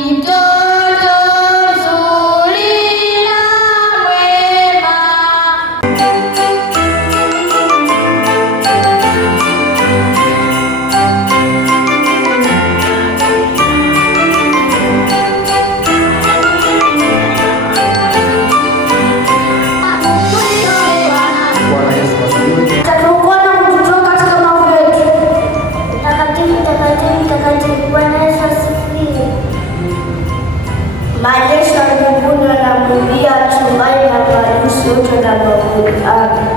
Mtoto mzuri na mwema. Tutakuwa na kututoa katika maovu yetu. Mtakatifu, mtakatifu, mtakatifu, Bwana Yesu asifiwe. Majeshi ya mbinguni wanamwimbia, tumaini na maharusi wote wanamwabudu. Amen.